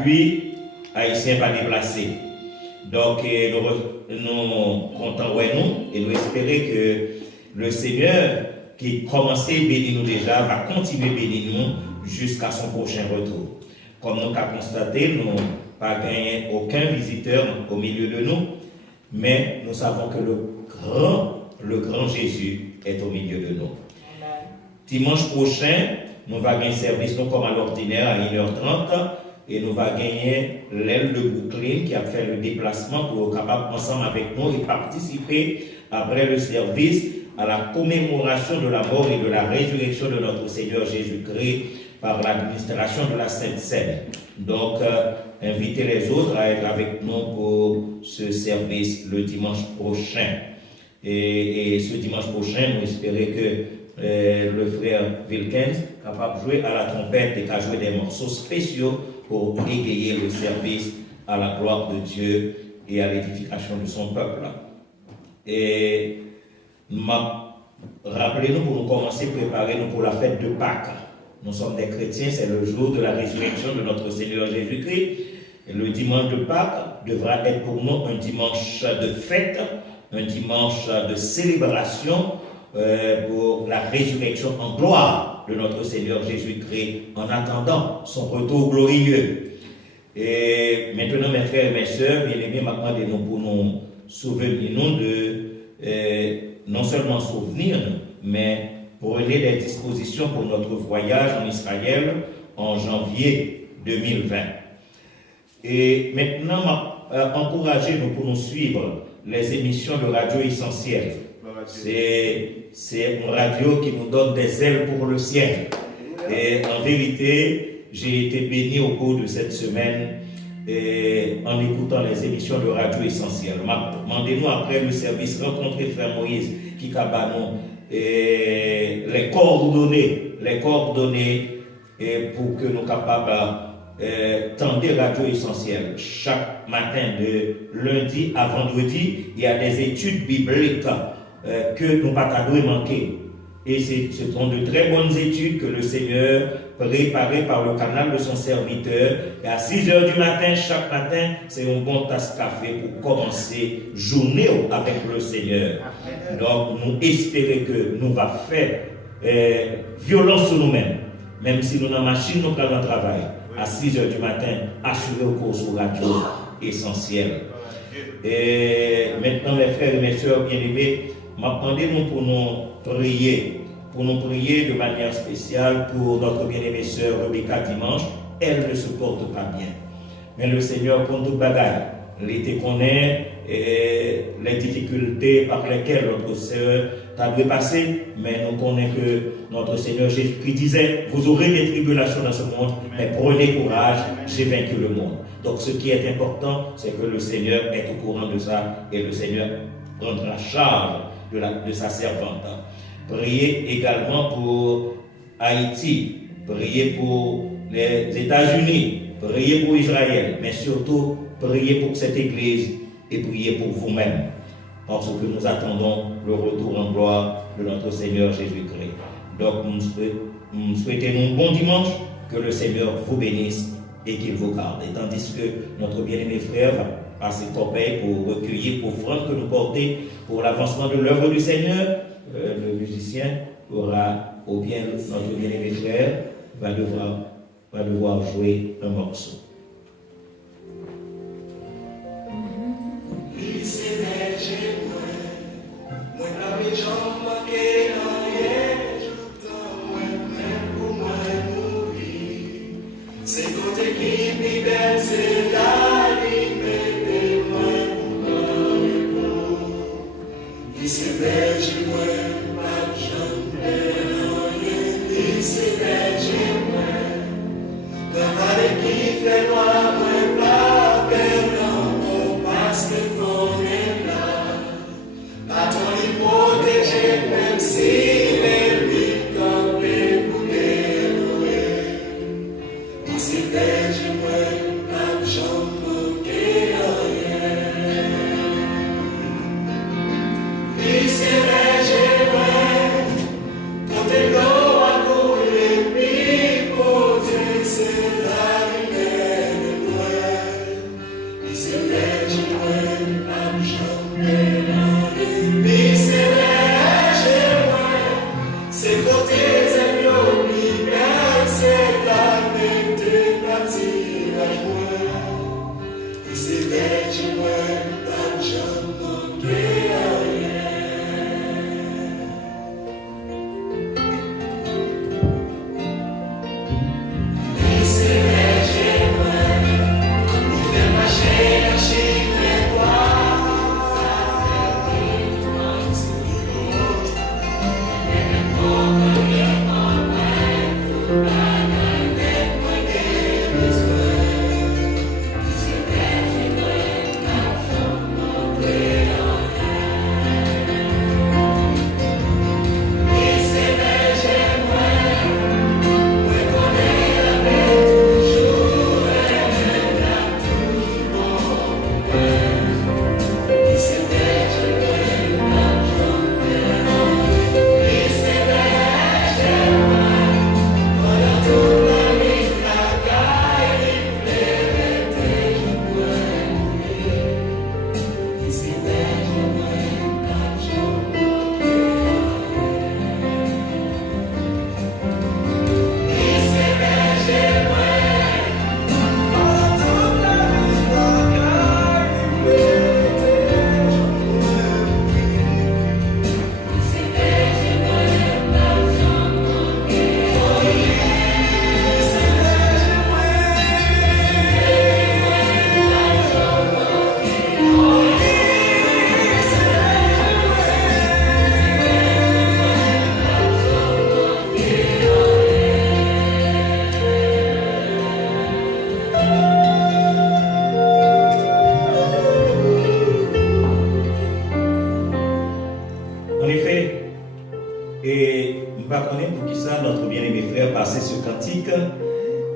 Puis, Haïtien pas déplacé. Donc, nous comptons nous et nous espérons que le Seigneur qui commençait à bénir nous déjà va continuer à bénir nous jusqu'à son prochain retour. Comme nous avons constaté, nous n'avons pas gagné aucun visiteur au milieu de nous, mais nous savons que le grand Jésus est au milieu de nous. Dimanche prochain, nous allons gagner service nous comme à l'ordinaire à 1h30 et nous allons gagner l'aile de Brooklyn qui a fait le déplacement pour être capable ensemble avec nous et participer après le service à la commémoration de la mort et de la résurrection de notre Seigneur Jésus-Christ par l'administration de la Sainte Seine. Donc, invitez les autres à être avec nous pour ce service le dimanche prochain. Et ce dimanche prochain, nous espérons que le frère Wilkins capable de jouer à la trompette et qu'à jouer des morceaux spéciaux pour égayer le service à la gloire de Dieu et à l'édification de son peuple. Et rappelez-nous pour nous commencer à préparer nous pour la fête de Pâques. Nous sommes des chrétiens, c'est le jour de la résurrection de notre Seigneur Jésus-Christ. Et le dimanche de Pâques devra être pour nous un dimanche de fête, un dimanche de célébration pour la résurrection en gloire de notre Seigneur Jésus-Christ en attendant son retour glorieux. Et maintenant, mes frères et mes sœurs, bien aimés, maintenant, nous pour nous souvenir de non seulement souvenir, mais prenez des dispositions pour notre voyage en Israël en janvier 2020. Et maintenant, encouragez-nous pour nous suivre les émissions de Radio Essentielle. C'est une radio qui nous donne des ailes pour le ciel. Et en vérité, j'ai été béni au cours de cette semaine en écoutant les émissions de Radio Essentielle. Demandez-nous après le service, rencontrer Frère Moïse qui cabanon les coordonnées pour que nous capables tendre Radio Essentielle. Chaque matin de lundi à vendredi, il y a des études bibliques que nous ne pouvons pas manquer. Et ce sont de très bonnes études que le Seigneur préparé par le canal de son serviteur. Et à 6h du matin, chaque matin, c'est un bon tasse café pour commencer journée avec le Seigneur. Donc, nous espérons que nous allons faire violence sur nous-mêmes. Même si nous dans la machine, nous prenons le travail. À 6h du matin, assurez au cours sur Radio Essentielle. Et maintenant, mes frères et mes sœurs bien-aimés, m'attendez-nous pour nous prier de manière spéciale pour notre bien-aimée sœur Rebecca dimanche. Elle ne se porte pas bien. Mais le Seigneur compte toute bagaille. L'été connaît les difficultés par lesquelles notre sœur a dû passer, mais nous connaissons que notre Seigneur Jésus-Christ disait, vous aurez des tribulations dans ce monde, mais prenez courage, j'ai vaincu le monde. Donc ce qui est important, c'est que le Seigneur est au courant de ça et le Seigneur prendra charge de sa servante. Priez également pour Haïti, priez pour les États-Unis, priez pour Israël, mais surtout priez pour cette Église et priez pour vous-même, parce que nous attendons le retour en gloire de notre Seigneur Jésus-Christ. Donc nous souhaitons un bon dimanche, que le Seigneur vous bénisse et qu'il vous garde. Et tandis que notre bien-aimé frère va passer corbeille pour recueillir, pour offrande que nous portons pour l'avancement de l'œuvre du Seigneur, le musicien aura, ou bien notre bien-aimé frère va devoir jouer un morceau. C'est côté qui m'y belle, c'est la liberté, moi, il s'est belle, j'ai moi, pas de jambe, il s'est belle, j'ai moi, dans qui fait noir, moi, pas perdant, parce que qu'on est là, à ton y protéger, même si les vies comme les bouquets, il s'est belle, j'ai moi, pas de jambe.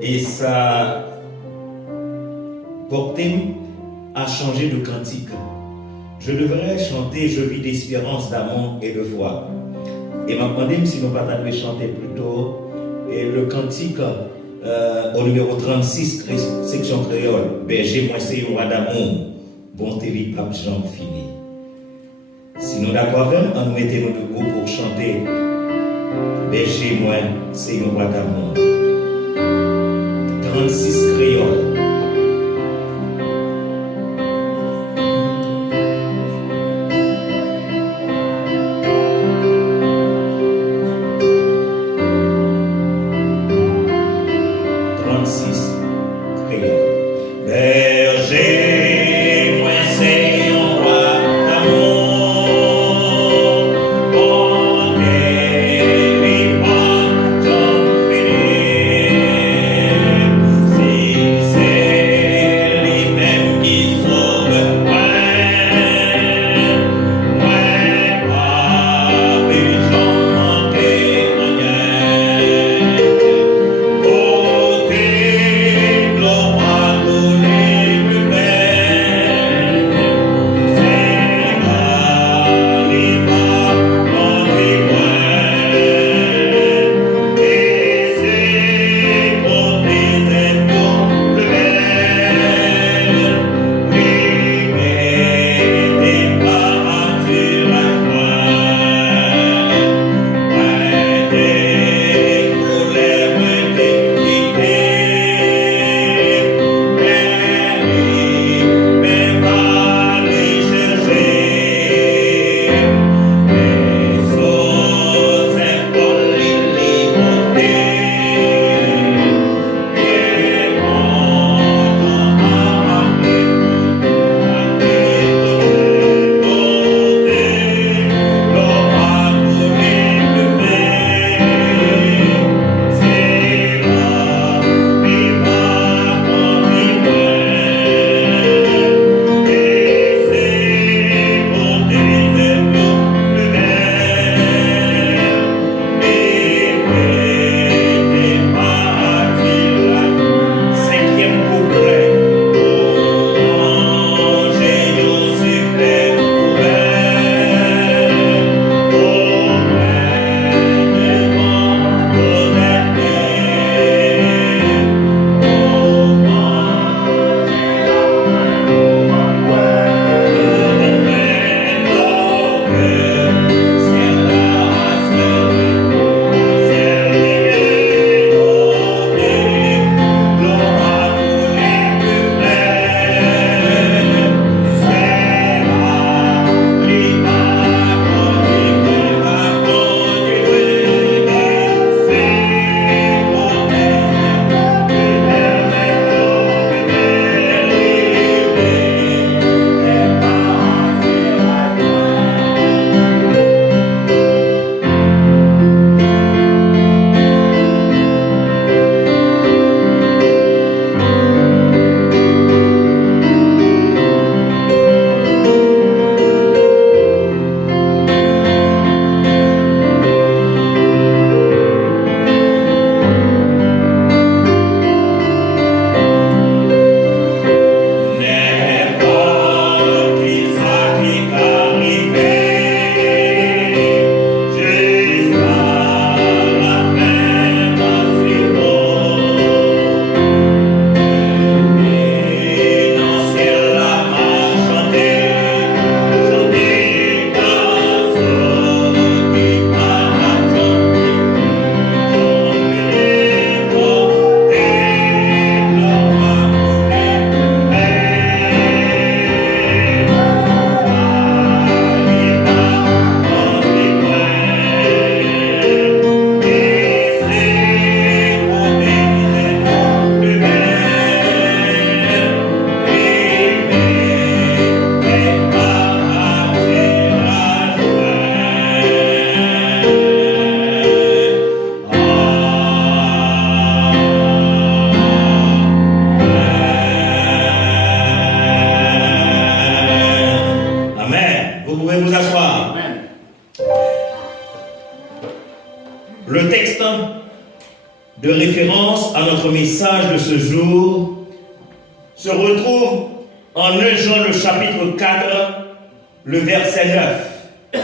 Et ça porté à changer de cantique. Je devrais chanter Je vis d'espérance, d'amour et de foi. Et m'a demandé si nous pas chanter plutôt et le cantique au numéro 36, section créole. Berger, moi c'est un roi d'amour, bonté li pape Jean fini. Si nous d'accord avec nous mettons nous debout pour chanter Berger, moi c'est un roi d'amour. 36 créole. C'est message de ce jour se retrouve en 1 Jean le chapitre 4, le verset 9.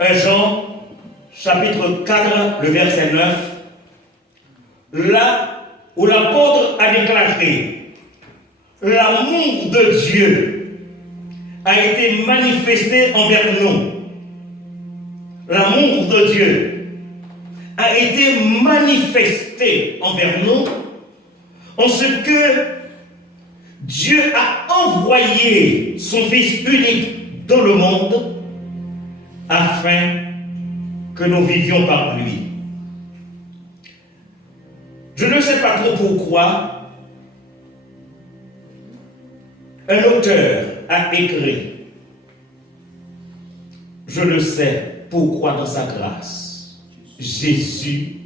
1 Jean chapitre 4, le verset 9. Là où l'apôtre a déclaré l'amour de Dieu a été manifesté envers nous. L'amour de Dieu a été manifesté envers nous en ce que Dieu a envoyé son Fils unique dans le monde afin que nous vivions par lui. Je ne sais pas trop pourquoi un auteur a écrit. Je le sais pourquoi dans sa grâce, Jésus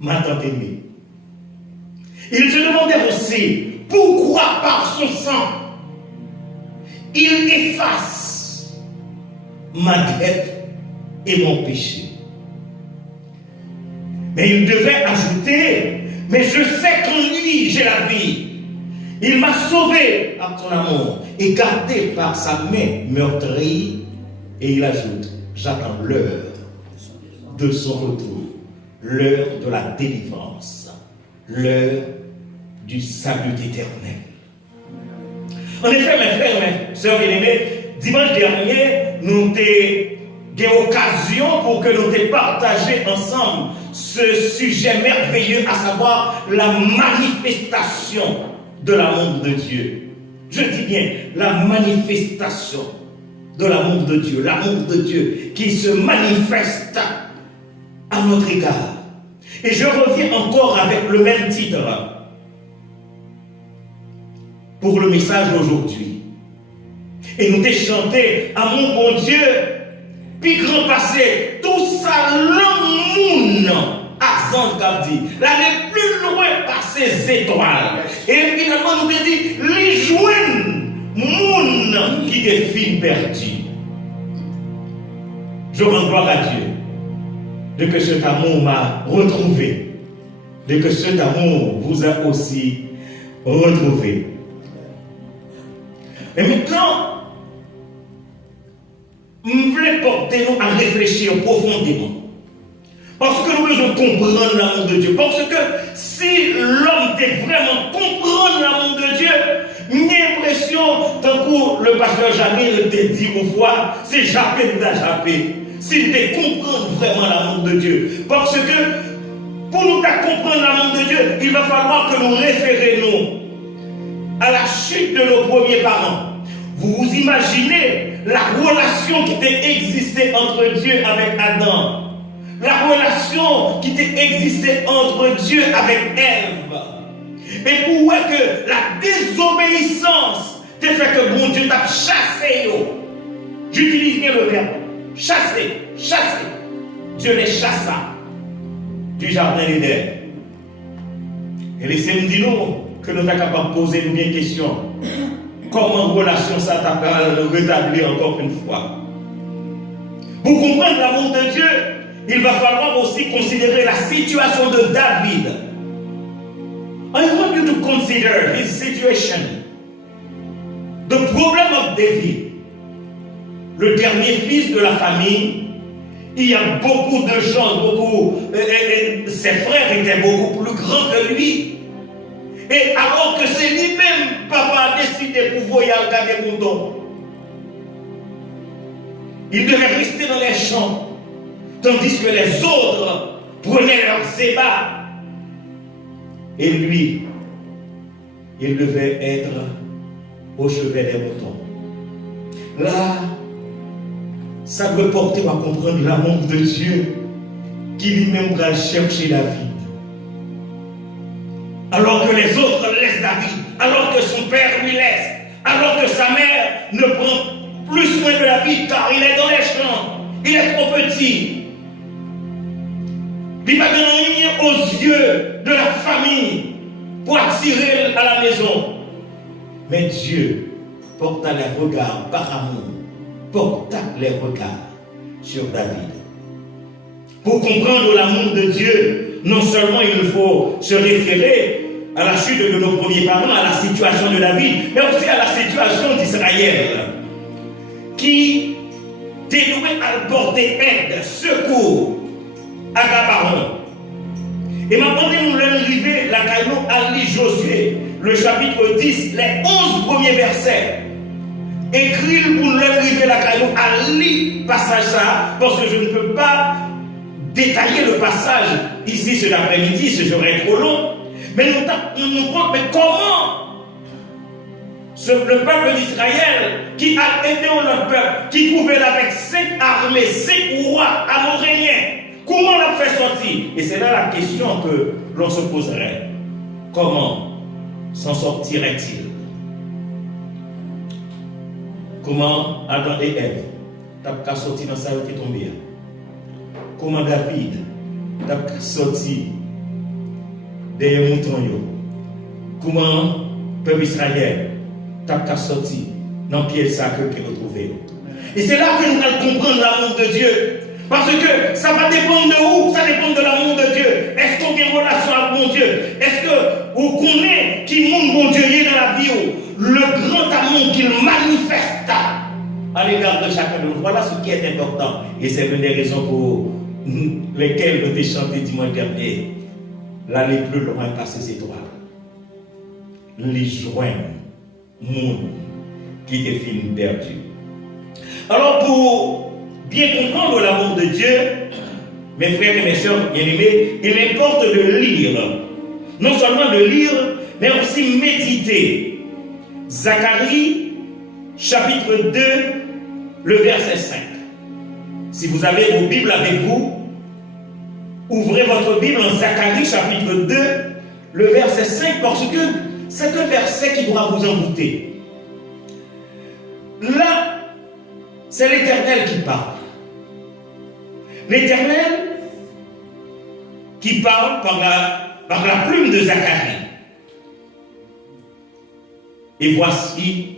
m'a tant aimé. Il se demandait aussi pourquoi par son sang, il efface ma dette et mon péché. Mais il devait ajouter, mais je sais qu'en lui j'ai la vie. Il m'a sauvé par son amour et gardé par sa main meurtrie. Et il ajoute, j'attends l'heure de son retour, l'heure de la délivrance, l'heure du salut éternel. En effet, mes frères, mes sœurs bien-aimés, dimanche dernier, nous avons eu occasion pour que nous ayons partagé ensemble ce sujet merveilleux, à savoir la manifestation de l'amour de Dieu. Je dis bien la manifestation de l'amour de Dieu qui se manifeste à notre égard. Et je reviens encore avec le même titre pour le message d'aujourd'hui. Et nous t'ai chanté à mon bon Dieu, puis grand passé, tout ça l'homme Arzan qu'a dit, l'aller plus loin par ces étoiles. Et finalement, nous t'ai dit, les joints moun qui est fin perdu. Je rends gloire à Dieu de que cet amour m'a retrouvé, de que cet amour vous a aussi retrouvé. Et maintenant, je voulais porter nous à réfléchir profondément. Parce que nous devons comprendre l'amour de Dieu. Parce que si l'homme devait vraiment comprendre l'amour de Dieu, j'ai l'impression, tant que le pasteur Jamil te dit au fois, c'est Japé de Japé. S'il te comprendre vraiment l'amour de Dieu. Parce que pour nous comprendre l'amour de Dieu, il va falloir que nous référions à la chute de nos premiers parents. Vous vous imaginez la relation qui existait entre Dieu avec Adam. La relation qui existait entre Dieu avec Ève. Et pour voir que la désobéissance te fait que bon Dieu t'a chassé. J'utilise bien le verbe. Chasser. Dieu les chassa du jardin d'Éden. Et laissez-nous dire que nous sommes capables de poser une bien question. Comment relation ça t'a rétabli encore une fois? Pour comprendre l'amour de Dieu, il va falloir aussi considérer la situation de David. I want you to consider his situation. The problem of David. Le dernier fils de la famille. Il y a beaucoup de gens, ses frères étaient beaucoup plus grands que lui. Et alors que c'est lui-même, papa a décidé pour voyager garder des moutons. Il devait rester dans les champs. Tandis que les autres prenaient leurs ébats. Et lui, il devait être au chevet des moutons. Là, ça doit porter à comprendre l'amour de Dieu qui lui-même va chercher David. Alors que les autres laissent David, alors que son père lui laisse, alors que sa mère ne prend plus soin de David car il est dans les champs, il est trop petit. Il va donner aux yeux de la famille pour attirer à la maison. Mais Dieu porta les regards par amour, porta les regards sur David. Pour comprendre l'amour de Dieu, non seulement il faut se référer à la chute de nos premiers parents, à la situation de David, mais aussi à la situation d'Israël, qui dénouait à porter aide, secours à Gabaron. Et maintenant, nous l'arrivée, la caillou à lire Josué, le chapitre 10, les 11 premiers versets. Écrit pour l'arrivée, la caillou à lire passage ça, parce que je ne peux pas détailler le passage ici cet après-midi, ce serait trop long. Mais nous comptons, mais comment le peuple d'Israël, qui a aidé notre peuple, qui trouvait avec 5 armées, 5 rois amoréniens, comment l'a fait sortir? Et c'est là la question que l'on se poserait. Comment s'en sortirait-il? Comment Adam et Ève t'as sorti dans ça qui est tombé? Comment David t'as sorti des moutons? Comment le peuple Israël t'as sorti dans le pied sacré qu'il a trouvé? Et c'est là que nous allons comprendre l'amour de Dieu. Parce que ça va dépendre de où? Ça dépend de l'amour de Dieu. Est-ce qu'on a une relation avec mon Dieu? Est-ce que vous connaissez qui montre mon Dieu est dans la vie? Le grand amour qu'il manifeste à l'égard de chacun de nous. Voilà ce qui est important. Et c'est l'une des raisons pour lesquelles nous avons chanté dimanche dernier. L'aller plus loin par ces étoiles. Les joindre, monde qui définit perdu. Alors pour bien comprendre l'amour de Dieu, mes frères et mes sœurs bien-aimés, il importe de lire. Non seulement de lire, mais aussi méditer. Zacharie, chapitre 2, le verset 5. Si vous avez vos Bibles avec vous, ouvrez votre Bible en Zacharie, chapitre 2, le verset 5, parce que c'est un verset qui doit vous envoûter. Là, c'est l'Éternel qui parle. L'Éternel qui parle par la plume de Zacharie. Et voici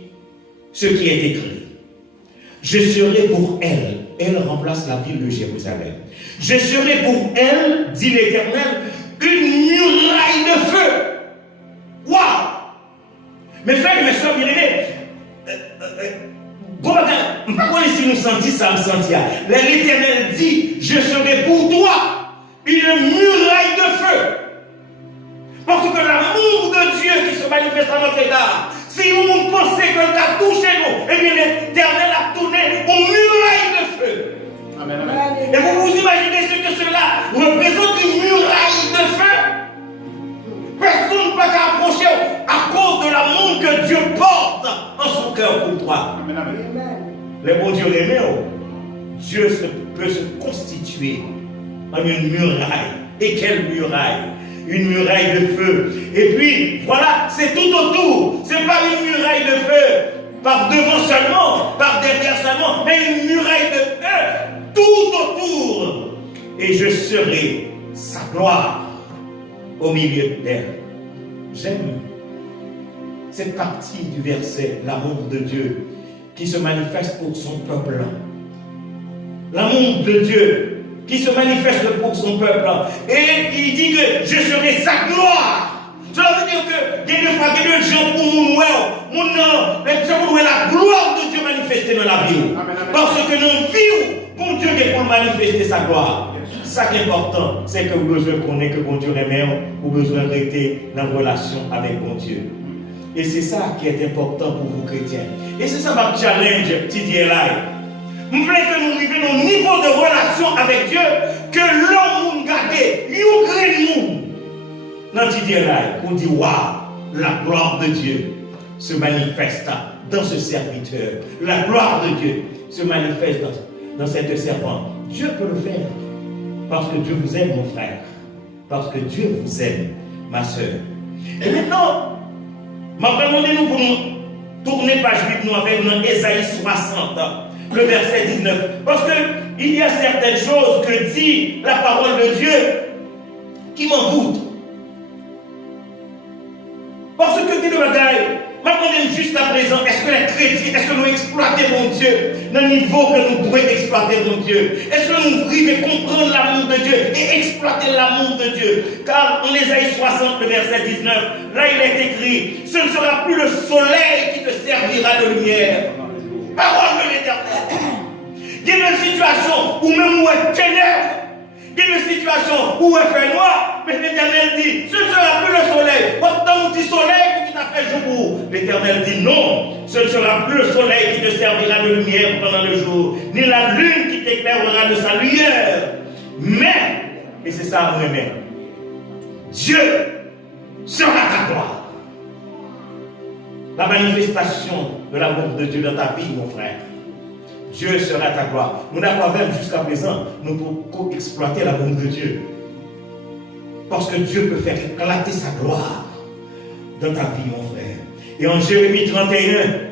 ce qui est écrit. Je serai pour elle. Elle remplace la ville de Jérusalem. Je serai pour elle, dit l'Éternel, une muraille de feu. Waouh! Mes frères et mes soeurs bien-aimés, si nous sentons ça, me sentir. L'Éternel dit, je serai pour toi une muraille de feu. Parce que l'amour de Dieu qui se manifeste à notre égard, si vous pensez que ça touché nous, eh bien l'Éternel a tourné une muraille de feu. Amen, amen. Et vous vous imaginez ce que cela représente, une muraille de feu? Personne ne peut s'approcher à cause de l'amour que Dieu porte en son cœur pour toi. Amen, amen. Les bons dieux aimés, Dieu peut se constituer en une muraille. Et quelle muraille? Une muraille de feu. Et puis, voilà, c'est tout autour. Ce n'est pas une muraille de feu par devant seulement, par derrière seulement, mais une muraille de feu tout autour. Et je serai sa gloire au milieu d'elle. J'aime cette partie du verset, l'amour de Dieu qui se manifeste pour son peuple. L'amour de Dieu qui se manifeste pour son peuple. Et il dit que je serai sa gloire. Cela veut dire que il y a des fois des gens pour nous, la gloire de Dieu manifestée dans la vie. Parce que nous vivons pour Dieu qui est pour manifester sa gloire. Ça qui est important, c'est que vous besoin connaître que bon Dieu est vous besoin rester dans relation avec bon Dieu. Et c'est ça qui est important pour vous chrétiens. Et c'est ça ma challenge, petit Dieu là. Je voulais que nous arrivions au niveau de relation avec Dieu, que l'homme nous garde, nous crée nous. Dans petit Dieu là, on dit waouh, la gloire de Dieu se manifeste dans ce serviteur. La gloire de Dieu se manifeste dans cette servante. Dieu peut le faire. Parce que Dieu vous aime, mon frère. Parce que Dieu vous aime, ma soeur. Et maintenant, je vais demander nous pour nous tourner page 8 nous avec dans Ésaïe 60, le verset 19. Parce qu'il y a certaines choses que dit la parole de Dieu qui m'envoûtent. Parce que dit le bagaille, je vais demandé jusqu'à présent, est-ce que les chrétiens, est-ce que nous exploitons mon Dieu dans le niveau que nous devons exploiter mon Dieu? Est-ce que nous arrivons à comprendre l'amour de Dieu et exploiter l'amour de Dieu? Car en Ésaïe 60, le verset 19, là il est écrit, ce ne sera plus le soleil qui te servira de lumière. Parole de l'Éternel. Il y a une situation où même où est ténèbres, il y a une situation où il fait noir, mais l'Éternel dit, ce ne sera plus le soleil. Pourtant, on dit soleil qui t'a fait jour. L'Éternel dit non, ce ne sera plus le soleil qui te servira de lumière pendant le jour, ni la lune qui t'éclairera de sa lumière. Mais, et c'est ça moi-même, Dieu sera ta gloire. La manifestation de l'amour de Dieu dans ta vie, mon frère. Dieu sera ta gloire. Nous n'avons pas même jusqu'à présent, nous pouvons exploiter l'amour de Dieu. Parce que Dieu peut faire éclater sa gloire dans ta vie, mon frère. Et en Jérémie 31,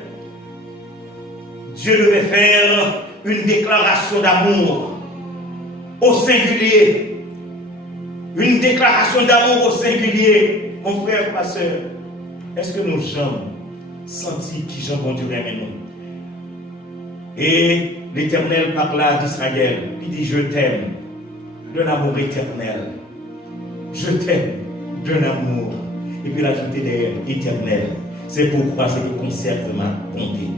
Dieu devait faire une déclaration d'amour au singulier. Une déclaration d'amour au singulier. Mon frère, ma soeur, est-ce que nos jambes sentent qui Jean bon Dieu aime nous? Et l'Éternel parla d'Israël. Il dit, je t'aime d'un amour éternel. Je t'aime d'un amour. Et puis il a ajouté derrière, éternel. C'est pourquoi je te conserve ma bonté.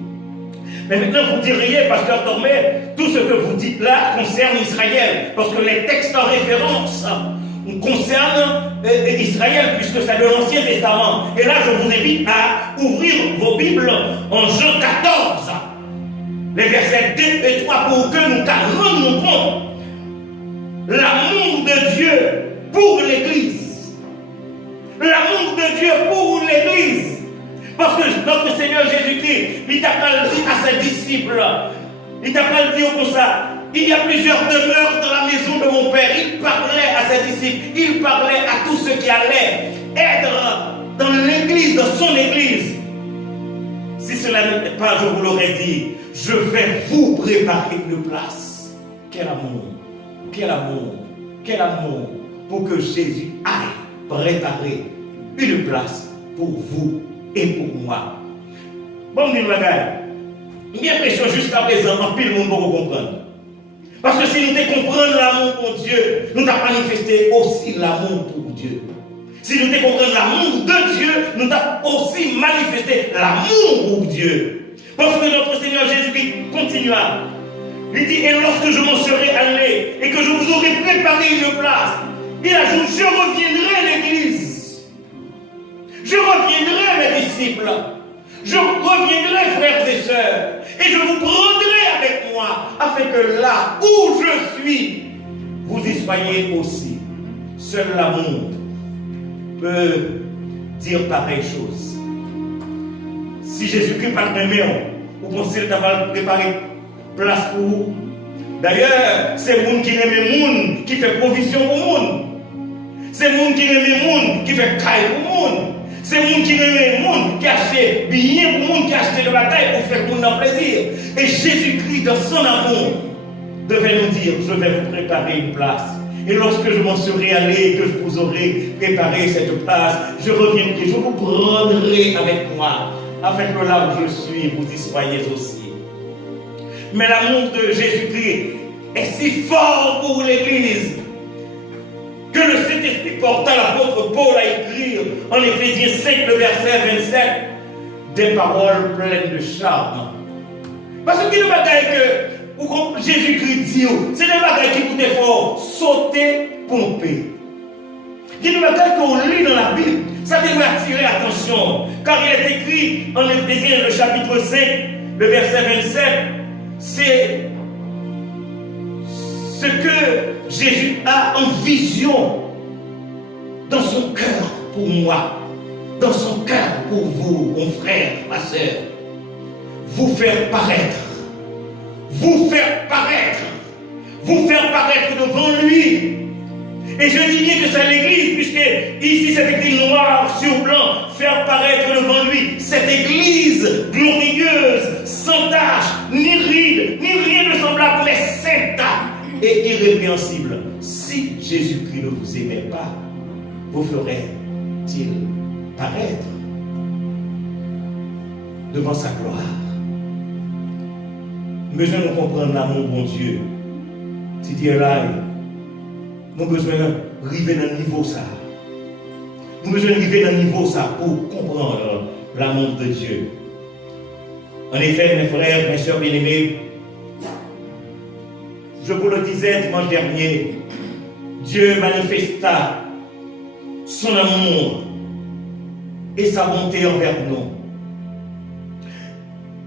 Mais maintenant, vous diriez, pasteur Dormé, tout ce que vous dites là concerne Israël. Parce que les textes en référence concernent Israël, puisque c'est de l'Ancien Testament. Et là, je vous invite à ouvrir vos Bibles en Jean 14. Les versets 2 et 3 pour que nous rendions compte l'amour de Dieu pour l'Église. L'amour de Dieu pour l'Église. Parce que notre Seigneur Jésus-Christ, il t'a pas dit à ses disciples, il t'a pas dit comme ça, il y a plusieurs demeures dans la maison de mon Père. Il parlait à ses disciples, il parlait à tous ceux qui allaient être dans l'Église, dans son Église. Si cela n'était pas, je vous l'aurais dit, je vais vous préparer une place. Quel amour, quel amour, quel amour pour que Jésus aille préparer une place pour vous et pour moi. Bon, je dis, j'ai l'impression jusqu'à présent, en pile monde pour comprendre. Parce que si nous comprenons l'amour pour Dieu, nous avons manifesté aussi l'amour pour Dieu. Si nous comprenons l'amour de Dieu, nous avons aussi manifesté l'amour pour Dieu. Parce que notre Seigneur Jésus-Christ continua. Il dit, et lorsque je m'en serai allé et que je vous aurai préparé une place, il ajoute, je reviendrai à l'Église. Je reviendrai mes disciples. Je reviendrai, frères et sœurs. Et je vous prendrai avec moi, afin que là où je suis, vous y soyez aussi. Seul l'amour peut dire pareille chose. Si Jésus-Christ parle de maison, vous pensez qu'il va préparer place pour vous. D'ailleurs, c'est le monde qui aime le monde, qui fait provision pour le monde. C'est le monde qui aime le monde, qui fait caille pour le monde. C'est le monde qui aime le monde, qui achète bien pour le monde, qui achète de la taille pour faire le monde plaisir. Et Jésus-Christ, dans son amour, devait nous dire, je vais vous préparer une place. Et lorsque je m'en serai allé, que je vous aurai préparé cette place, je reviendrai, je vous prendrai avec moi, afin que là où je suis, vous y soyez aussi. Mais l'amour de Jésus-Christ est si fort pour l'Église que le Saint-Esprit porta l'apôtre Paul à écrire en Éphésiens 5, le verset 27, des paroles pleines de charme. Parce que nous bataille que Jésus-Christ dit, c'est des bagailles qui coûtent fort, sauter, pomper. Il y a des bagailles qu'on lit dans la Bible, ça devrait attirer l'attention. Car il est écrit en Éphésiens, le chapitre 5, le verset 27, c'est ce que Jésus a en vision dans son cœur pour moi, dans son cœur pour vous, mon frère, ma soeur. Vous faire paraître devant lui. Et je dis bien que c'est l'église, puisque ici c'est écrit noir sur blanc, faire paraître devant lui cette église glorieuse, sans tache, ni ride, ni rien de semblable, mais sainte et irrépréhensible. Si Jésus-Christ ne vous aimait pas, vous ferait-il paraître? devant sa gloire. Nous avons besoin de comprendre l'amour, bon Dieu. Si Dieu est là, nous avons besoin d'arriver dans le niveau ça. Nous avons besoin d'arriver dans le niveau ça pour comprendre l'amour de Dieu. En effet, mes frères, mes soeurs bien-aimés, je vous le disais dimanche dernier, Dieu manifesta son amour et sa bonté envers nous.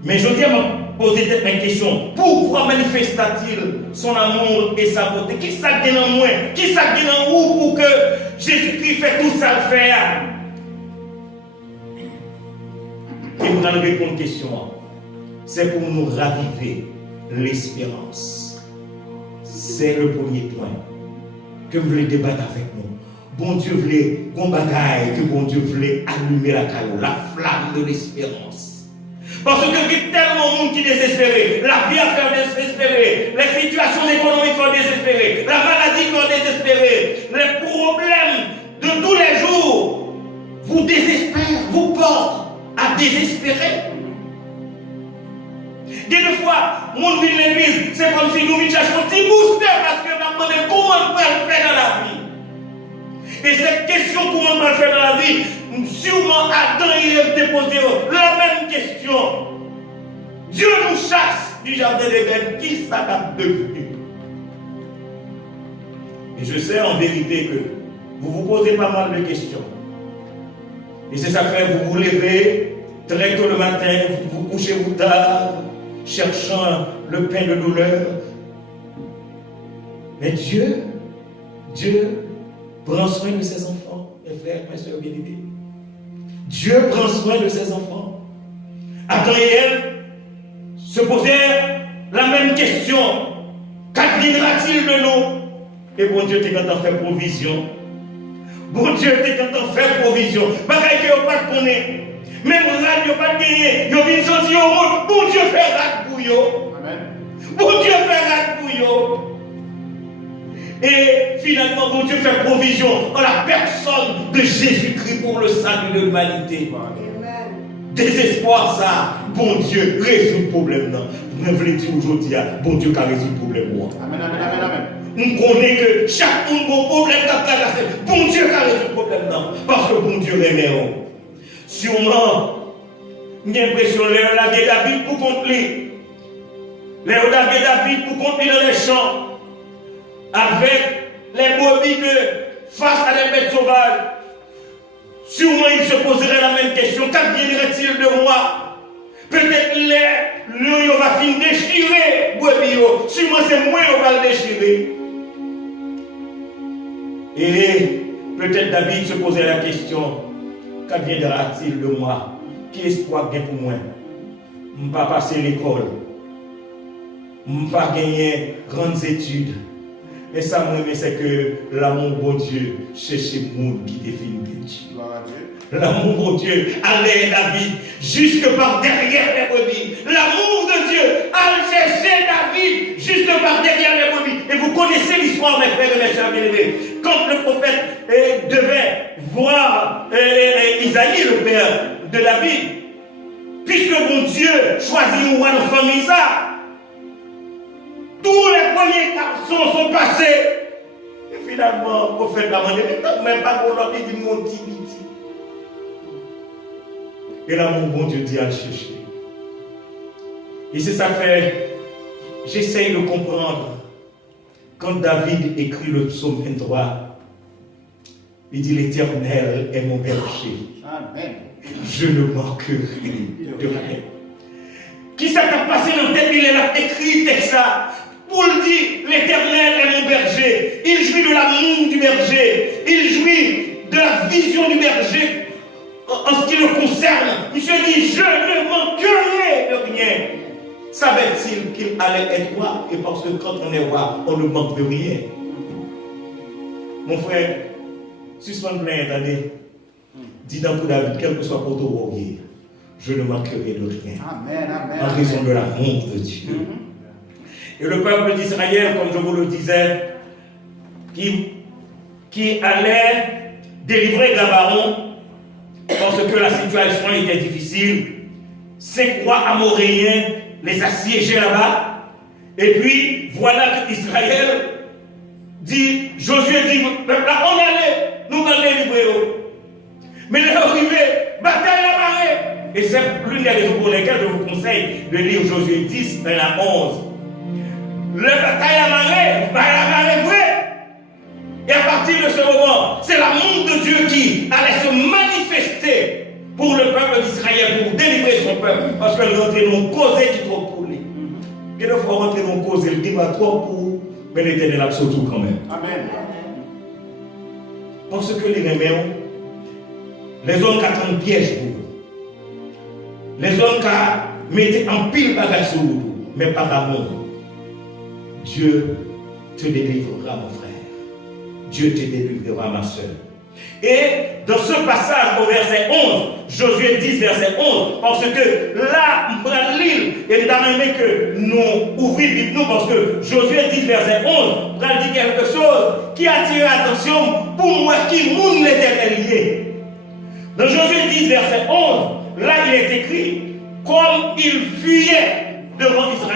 Mais je tiens à me poser une question. Pourquoi manifesta-t-il son amour et sa bonté? Qui ça gagne en moi? Qui ça gagne en vous pour que Jésus-Christ fait tout ça le faire? Et nous allons répondre à une question. C'est pour nous raviver l'espérance. C'est le premier point que vous voulez débattre avec nous. Bon Dieu voulait, bon bagaille, que bon Dieu voulait allumer la caillou, la flamme de l'espérance. Parce que il y a tellement de monde qui est désespéré. La vie a fait désespérer. Les situations économiques font désespérer. La maladie fait désespérer. Les problèmes de tous les jours vous désespèrent, vous portent à désespérer. Des fois, mon vie de l'église, c'est comme si nous cherchions un petit booster parce que nous avons demandé comment on peut le faire dans la vie. Et cette question, comment on peut le faire dans la vie, sûrement Adam et Ève déposé la même question. Dieu nous chasse du jardin d'Éden, qui ça a devenu? Et je sais en vérité que vous vous posez pas mal de questions. Et c'est ça que vous vous levez très tôt le matin, vous vous couchez vous tard, cherchant le pain de douleur. Mais Dieu prend soin de ses enfants, mes frères, mes soeurs bien-aimés. Dieu prend soin de ses enfants. Adam et Ève se posèrent la même question. Qu'adviendra-t-il de nous? Et bon Dieu t'es quand on fait provision. Bon Dieu t'es quand on fait provision. Bagaille que vous pas connaître. Même rad, vous pas gagné. Vous venez sentir au monde. Bon Dieu fait rad pour vous. Amen. Bon Dieu fait rad pour vous. Et finalement, bon Dieu fait provision en la personne de Jésus-Christ pour le salut de l'humanité. Désespoir, ça, bon Dieu résout le problème. Je voulais dire aujourd'hui, bon Dieu qui a résolu le problème. Amen, amen, amen, amen. On connaît que chaque monde a un problème qui a traversé. Bon Dieu qui a résolu le problème. Parce que bon Dieu aimait. Sûrement, j'ai l'impression que Léon a David pour contre lui. Léon a David pour contre lui dans les champs. Avec les brebis que face à des bêtes sauvages, sûrement il se poserait la même question. Qu'adviendrait-il de moi? Peut-être l'eau va finir déchirer brebis. Sûrement c'est moi qui va le déchirer. Et peut-être David se posait la question. Qu'adviendra-t-il de moi? Quel espoir bien pour moi? Je ne vais pas passer l'école. Je ne vais pas gagner grandes études. Et ça, moi, c'est que l'amour, bon Dieu, cherche le monde qui définit Dieu. L'amour, bon Dieu, allait David jusque par derrière les brebis. L'amour de Dieu allait chercher David jusque par derrière les brebis. Et vous connaissez l'histoire, mes frères et mes soeurs bien-aimés. Quand le prophète devait voir Isaïe, le père de David, puisque bon Dieu choisit une famille ça. Tous les premiers garçons sont passés. Et finalement, le prophète a demandé, même pas pour l'autre, il dit mon petit. Et là, mon bon Dieu dit à le chercher. Et c'est ça fait, j'essaye de comprendre. Quand David écrit le psaume 23, il dit l'Éternel est mon berger. Amen. Je ne manquerai de rien. Qui ça t'a passé dans tête, il a écrit ça. Pour le dire, l'Éternel est mon berger. Il jouit de l'amour du berger. Il jouit de la vision du berger en ce qui le concerne. Monsieur dit, je ne manquerai de rien. Savait-il qu'il allait être roi? Et parce que quand on est roi, on ne manque de rien. Mon frère, suspends plein, attendez. Dis dans pour David, quel que soit pour toi, je ne manquerai de rien. Amen, amen, en raison de l'amour de Dieu. Et le peuple d'Israël, comme je vous le disais, qui allait délivrer Gabaon parce que la situation était difficile, 5 rois amoréens les assiégeaient là-bas. Et puis, voilà que Israël dit, Josué dit, là, on allait, nous allons livrer. Mais il est arrivé, bataille à marée. Et c'est l'une des raisons pour lesquelles je vous conseille de lire Josué 10, verset 11. La bataille à marée vraie. Et à partir de ce moment, c'est l'amour de Dieu qui allait se manifester pour le peuple d'Israël, pour délivrer son peuple. Parce que rentrer dans une cause qui trop pour lui. Il faut rentrer dans une cause qui va trop pour, mais l'Éternel a surtout quand même. Amen. Parce que les remèdes, les hommes qui attendent piège pour vous. Les hommes qui mettent en pile bagage sur vous, mais par amour. Dieu te délivrera, mon frère. Dieu te délivrera, ma soeur. Et dans ce passage au verset 11, Josué 10, verset 11, parce que là, l'île, et d'ailleurs que nous ouvrons Bible, parce que Josué 10, verset 11, il dit quelque chose qui attire l'attention pour moi qui monde l'Éternel lié. Dans Josué 10, verset 11, là il est écrit, comme il fuyait devant Israël.